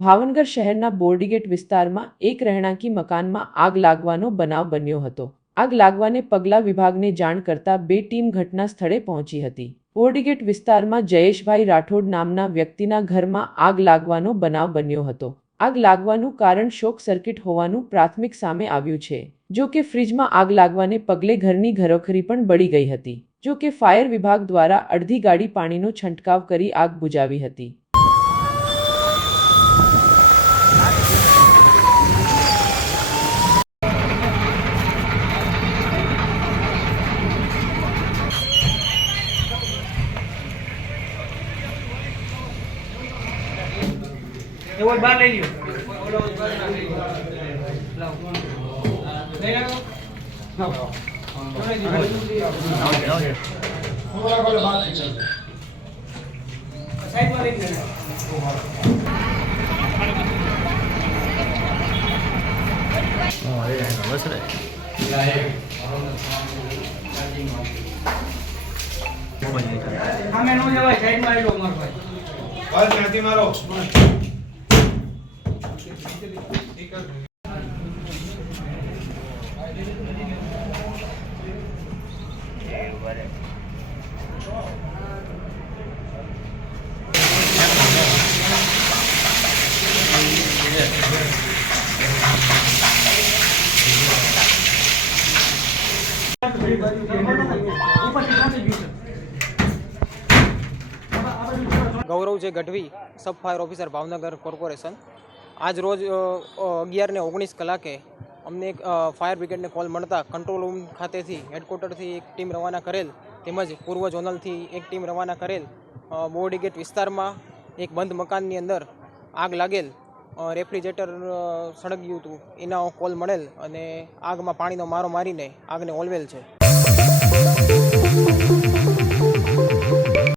ભાવનગર શહેરના બોર્ડીગેટ વિસ્તારમાં એક રહેણાંકી મકાનમાં આગ લાગવાનો બનાવ બન્યો હતો. આગ લાગવાને પગલા વિભાગને જાણ કરતા બે ટીમ ઘટના સ્થળે પહોંચી હતી. બોર્ડીગેટ વિસ્તારમાં જયેશભાઈ રાઠોડ નામના વ્યક્તિના ઘરમાં આગ લાગવાનો બનાવ બન્યો હતો. આગ લાગવાનું કારણ શોક સર્કિટ હોવાનું પ્રાથમિક સામે આવ્યું છે. જો કે ફ્રિજમાં આગ લાગવાને પગલે ઘરની ઘરોખરી પણ બળી ગઈ હતી. જો કે ફાયર વિભાગ દ્વારા અડધી ગાડી પાણીનો છંટકાવ કરી આગ બુજાવી હતી. એવો જ બહાર લઈ લ્યો લાવો. લઈ આવ્યો? લાવો. સાઈડમાં લઈ લેજો. સામે નો જવાય સાઈડમાં લઈ લો ઉમરભાઈ બસ ત્યાંથી મારો ગૌરવ છે Gadhvi sub fire officer Bhavnagar corporation આજ રોજ અ, અ, અગિયાર ને ઓગણીસ કલાકે અમને એક ફાયર બ્રિગેડને કોલ મળતા કંટ્રોલ રૂમ ખાતેથી હેડક્વાર્ટરથી એક ટીમ રવાના કરેલ તેમજ પૂર્વ ઝોનલથી એક ટીમ રવાના કરેલ બોર્ડી ગેટ વિસ્તારમાં એક બંધ મકાનની અંદર આગ લાગેલ રેફ્રિજરેટર સળગ્યું હતું. એના કોલ મળેલ અને આગમાં પાણીનો મારો મારીને આગને ઓલવેલ છે.